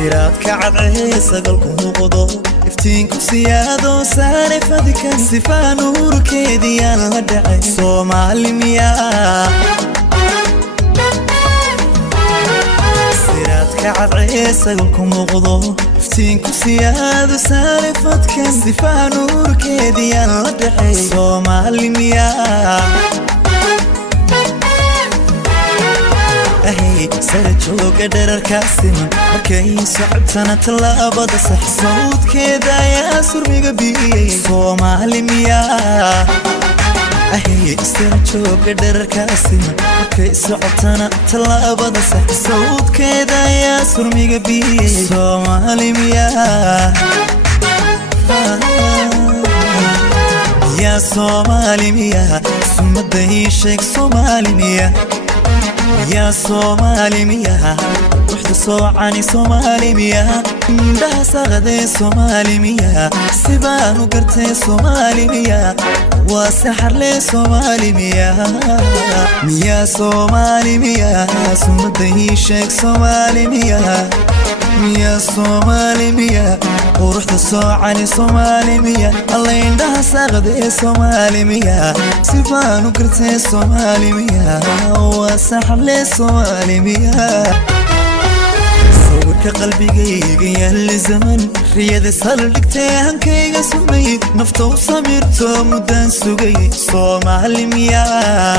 سيرات كعدعيس قلبه قضو افتينكو سيادو ساري فدكن سفا نور كيديان لدعي صومالي مياه سيرات كعدعيس قلبه قضو افتينكو سيادو ساري فدكن سفا نور كيديان لدعي صومالي مياه سرجوك درركا سمن markay socodtana talaabada sax sawdkeeda ayaa surmiga biyay Soomaali miyaa سرجوك درركا سمن markay socodtana talaabada sax sawdkeeda ayaa surmiga biyay Soomaali miyaa يا Soomaali miyaa sumaday sheeg Soomaali miyaa يا Soomaali miyaa وحدة صوعني Soomaali miyaa ده صغدي Soomaali miyaa سبانو قرتي Soomaali miyaa وسحر لي Soomaali miyaa يا Soomaali miyaa سمدي شيك Soomaali miyaa يا Soomaali miyaa وروحدة صوعني Soomaali miyaa الله ينده صغدي Soomaali miyaa سبانو قرتي Soomaali miyaa وسحر لي Soomaali miyaa قلبي جيجي اللي زمن رياض صلقتي هنكيجا سميت نفطو سميرتو مدان سوجي Soomaali miyaa